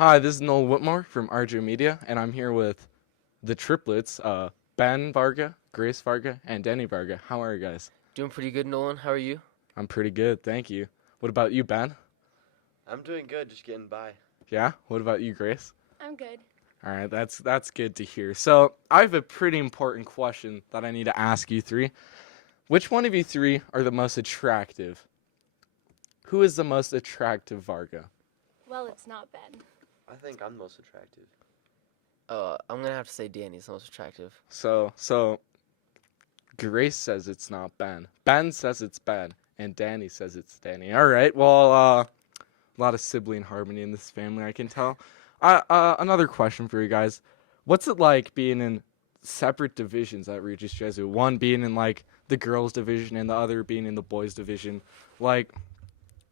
Hi, this is Noel Whitmore from RJ Media, and I'm here with the Triplets, Ben Varga, Grace Varga, and Danny Varga. How are you guys? Doing pretty good, Nolan. How are you? I'm pretty good, thank you. What about you, Ben? I'm doing good, just getting by. Yeah? What about you, Grace? I'm good. All right, that's good to hear. So, I have a pretty important question that I need to ask you three. Which one of you three are the most attractive? Who is the most attractive Varga? Well, it's not Ben. I think I'm most attractive. I'm gonna have to say Danny's the most attractive. So Grace says it's not Ben. Ben says it's Ben, and Danny says it's Danny. All right. Well, a lot of sibling harmony in this family, I can tell. Another question for you guys: what's it like being in separate divisions at Regis Jesuit? One being in like the girls' division, and the other being in the boys' division. Like,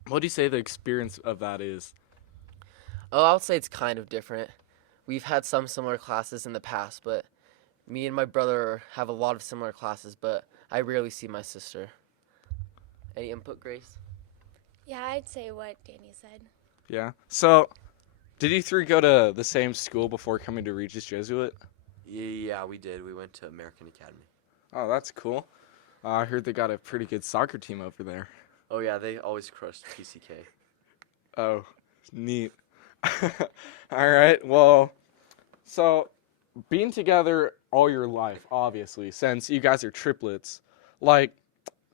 what do you say the experience of that is? Oh, I would say it's kind of different. We've had some similar classes in the past, but me and my brother have a lot of similar classes, but I rarely see my sister. Any input, Grace? Yeah, I'd say what Danny said. Yeah. So, did you three go to the same school before coming to Regis Jesuit? Yeah, we did. We went to American Academy. Oh, that's cool. I heard they got a pretty good soccer team over there. Oh yeah, they always crushed PCK. Oh, neat. All right. Well, so being together all your life, obviously, since you guys are triplets, like,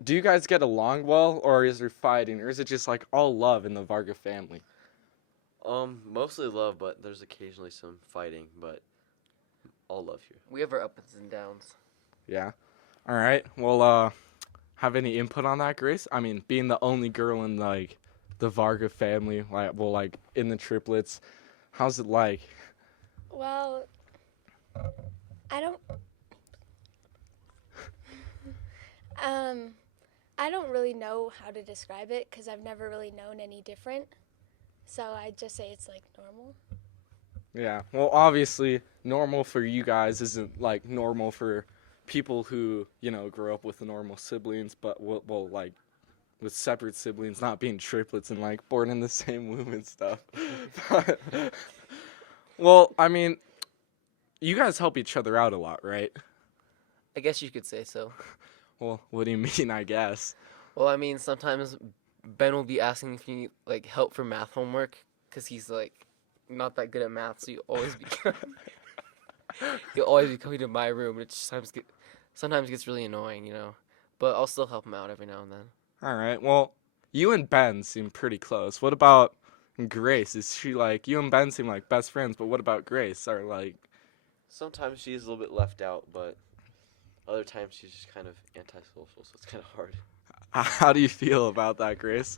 do you guys get along well, or is there fighting, or is it just like all love in the Varga family? Mostly love, but there's occasionally some fighting, but all love here. We have our ups and downs. Yeah. All right. Well, have any input on that, Grace? I mean, being the only girl in like the Varga family, like in the triplets, how's it like? Well, I don't. I don't really know how to describe it because I've never really known any different. So I'd just say it's like normal. Yeah. Well, obviously, normal for you guys isn't like normal for people who, grow up with normal siblings, but will like with separate siblings, not being triplets and like born in the same womb and stuff. But, well, I mean, you guys help each other out a lot, right? I guess you could say so. Well, what do you mean, I guess? Well, I mean, sometimes Ben will be asking if you need like help for math homework because he's like not that good at math, so he'll always be coming to my room, and it sometimes gets really annoying, But I'll still help him out every now and then. All right. Well, you and Ben seem pretty close. What about Grace? Is she like you and Ben seem like best friends, but what about Grace? Or like Sometimes she's a little bit left out, but other times she's just kind of antisocial, so it's kind of hard. how do you feel about that, Grace?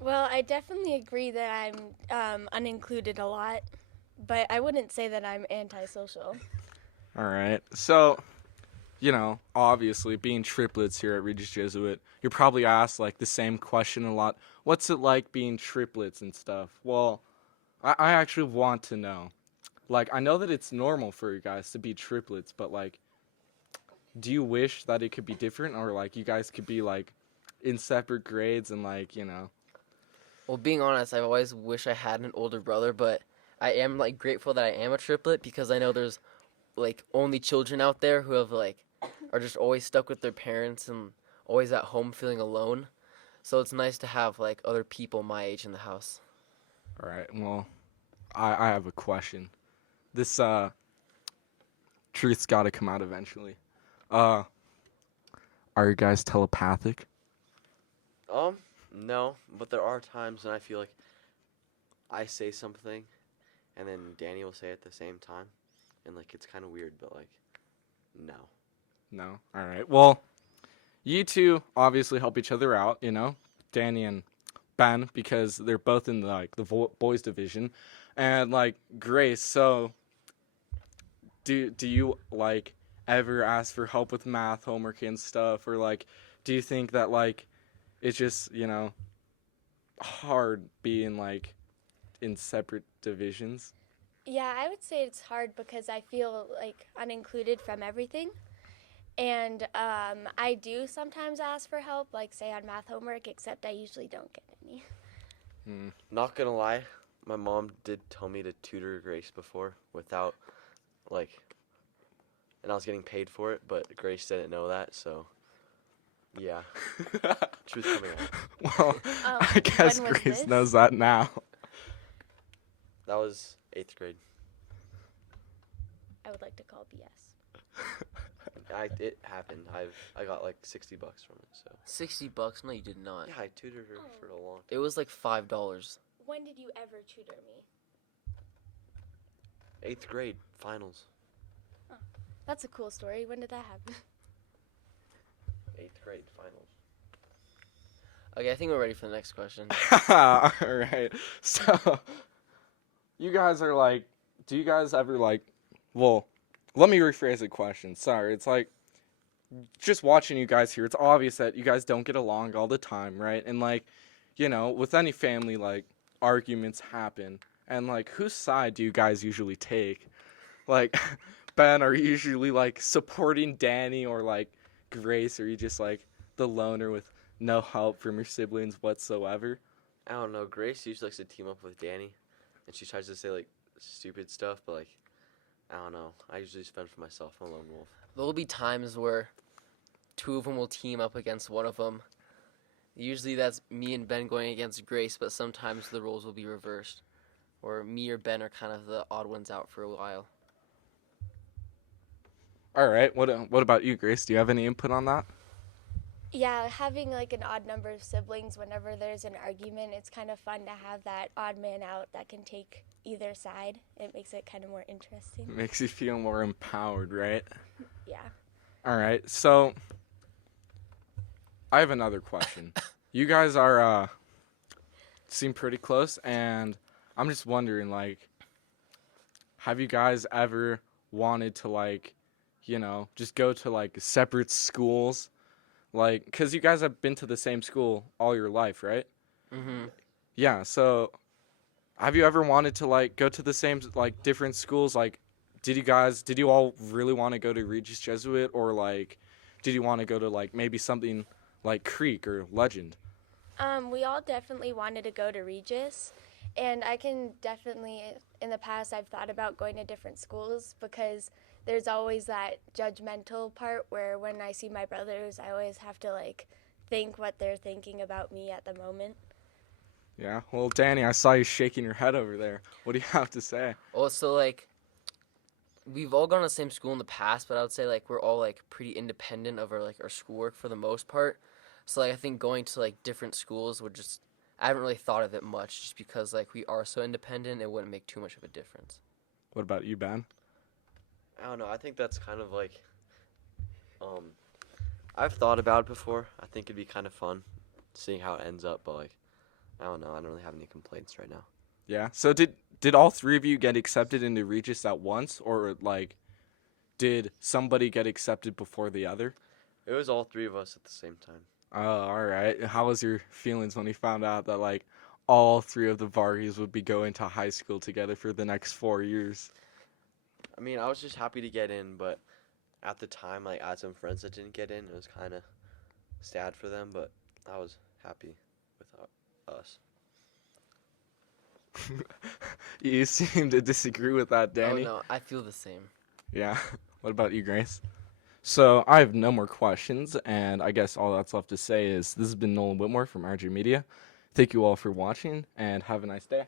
Well, I definitely agree that I'm unincluded a lot, but I wouldn't say that I'm antisocial. All right. So, obviously being triplets here at Regis Jesuit, you're probably asked like the same question a lot. What's it like being triplets and stuff? Well, I actually want to know. Like, I know that it's normal for you guys to be triplets, but like, do you wish that it could be different, or like you guys could be like in separate grades and like, Well, being honest, I always wish I had an older brother, but I am like grateful that I am a triplet because I know there's like only children out there who have like are just always stuck with their parents and always at home feeling alone. So it's nice to have like other people my age in the house. All right. Well, I have a question. This truth's got to come out eventually. Uh, are you guys telepathic? No, but there are times when I feel like I say something, and then Danny will say it at the same time, and like it's kind of weird, but like, no. No. All right. Well, you two obviously help each other out, Danny and Ben, because they're both in like the boys division, and like Grace. So, do you like ever ask for help with math homework and stuff, or like, do you think that like it's just hard being like in separate divisions? Yeah, I would say it's hard because I feel like unincluded from everything. And I do sometimes ask for help, like say on math homework, except I usually don't get any. Hmm. Not gonna lie, my mom did tell me to tutor Grace before without, like, and I was getting paid for it, but Grace didn't know that, so, yeah. Truth coming out. Well, I guess when was Grace this? knows that now. That was 8th grade. I would like to call BS. It happened. I got like $60 from it, so. $60? No, you did not. Yeah, I tutored her for a long time. It was like $5. When did you ever tutor me? 8th grade, finals. That's a cool story. When did that happen? 8th grade, finals. Okay, I think we're ready for the next question. All right. So, you guys are like, do you guys ever like, well, let me rephrase the question. Sorry. It's like, just watching you guys here, it's obvious that you guys don't get along all the time, right? And like, you know, with any family, like, arguments happen. And like, whose side do you guys usually take? Like, Ben, are you usually like supporting Danny or like Grace? Or are you just like the loner with no help from your siblings whatsoever? I don't know. Grace usually likes to team up with Danny, and she tries to say like stupid stuff, but like, I don't know. I usually just fend for myself. I'm a lone wolf. There'll be times where two of them will team up against one of them. Usually that's me and Ben going against Grace, but sometimes the roles will be reversed. Or me or Ben are kind of the odd ones out for a while. All right. What about you, Grace? Do you have any input on that? Yeah, having like an odd number of siblings, whenever there's an argument, it's kind of fun to have that odd man out that can take either side. It makes it kind of more interesting. It makes you feel more empowered, right? Yeah. All right. So I have another question. You guys are seem pretty close, and I'm just wondering, like, have you guys ever wanted to, like, you know, just go to like separate schools? Like, because you guys have been to the same school all your life, right? Mm-hmm. Yeah, so have you ever wanted to, like, go to the same, like, different schools? Like, did you all really want to go to Regis Jesuit, or, like, did you want to go to, like, maybe something like Creek or Legend? We all definitely wanted to go to Regis, and I can definitely, in the past, I've thought about going to different schools because there's always that judgmental part where when I see my brothers, I always have to, like, think what they're thinking about me at the moment. Yeah, well, Danny, I saw you shaking your head over there. What do you have to say? Also, like, we've all gone to the same school in the past, but I would say, like, we're all, like, pretty independent of our schoolwork for the most part. So, like, I think going to, like, different schools would just, I haven't really thought of it much just because, like, we are so independent, it wouldn't make too much of a difference. What about you, Ben? I don't know. I think that's kind of like, I've thought about it before. I think it'd be kind of fun seeing how it ends up, but like, I don't know. I don't really have any complaints right now. Yeah, so did all three of you get accepted into Regis at once, or, like, did somebody get accepted before the other? It was all three of us at the same time. Oh, all right. How was your feelings when you found out that, like, all three of the Vargas would be going to high school together for the next 4 years? I mean, I was just happy to get in, but at the time, like, I had some friends that didn't get in. It was kind of sad for them, but I was happy with us. You seem to disagree with that, Danny. Oh, no, I feel the same. Yeah. What about you, Grace? So I have no more questions, and I guess all that's left to say is this has been Nolan Whitmore from RG Media. Thank you all for watching, and have a nice day.